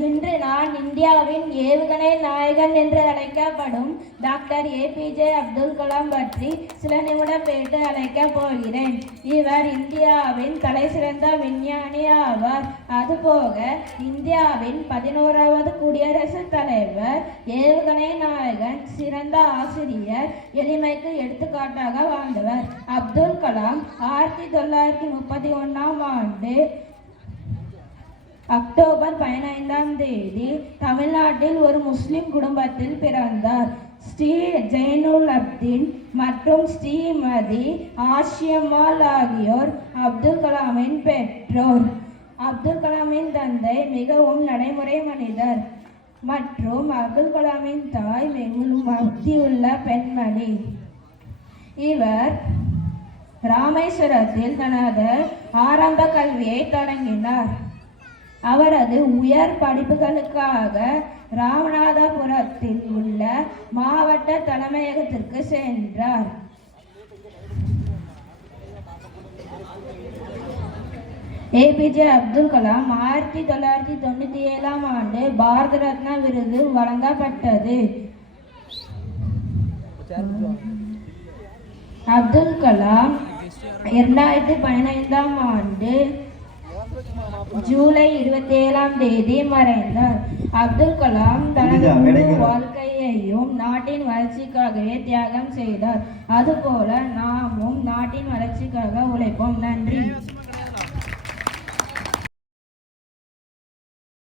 இன்று நான் இந்தியாவின் ஏவுகணை நாயகன் என்று அழைக்கப்படும் டாக்டர் ஏபிஜே அப்துல் கலாம் பற்றி சில நிமிடம் பேட்டு அழைக்கப் போகிறேன். இவர் இந்தியாவின் தலைசிறந்த விஞ்ஞானி ஆவார். அதுபோக இந்தியாவின் 11வது குடியரசுத் தலைவர், ஏவுகணை நாயகன், சிறந்த ஆசிரியர், எளிமைக்கு எடுத்துக்காட்டாக வாழ்ந்தவர். அப்துல் கலாம் 1931ஆம் ஆண்டு அக்டோபர் 15ஆம் தேதி தமிழ்நாட்டில் ஒரு முஸ்லிம் குடும்பத்தில் பிறந்தார். ஸ்ரீ ஜெயினுல் அப்தீன் மற்றும் ஸ்ரீமதி ஆஷியம்மாள் ஆகியோர் அப்துல் கலாமின் பெற்றோர். அப்துல் கலாமின் தந்தை மிகவும் நடைமுறை மனிதர் மற்றும் அப்துல் கலாமின் தாய் மிகவும் பக்தியுள்ள பெண்மணி. இவர் ராமேஸ்வரத்தில் தனது ஆரம்ப கல்வியை தொடங்கினார். அவரது உயர் படிப்புகளுக்காக ராமநாதபுரத்தில் உள்ள மாவட்ட தலைமையகத்திற்கு சென்றார். ஏபிஜே அப்துல் கலாம் 1997ஆம் ஆண்டு பாரத ரத்னா விருது வழங்கப்பட்டது. அப்துல் கலாம் 2015ஆம் ஆண்டு ஜூலை 27ஆம் தேதி மறைந்தார். அப்துல் கலாம் தனது முழு வாழ்க்கையையும் நாட்டின் வளர்ச்சிக்காகவே தியாகம் செய்தார். அதுபோல நாமும் நாட்டின் வளர்ச்சிக்காக உழைப்போம். நன்றி.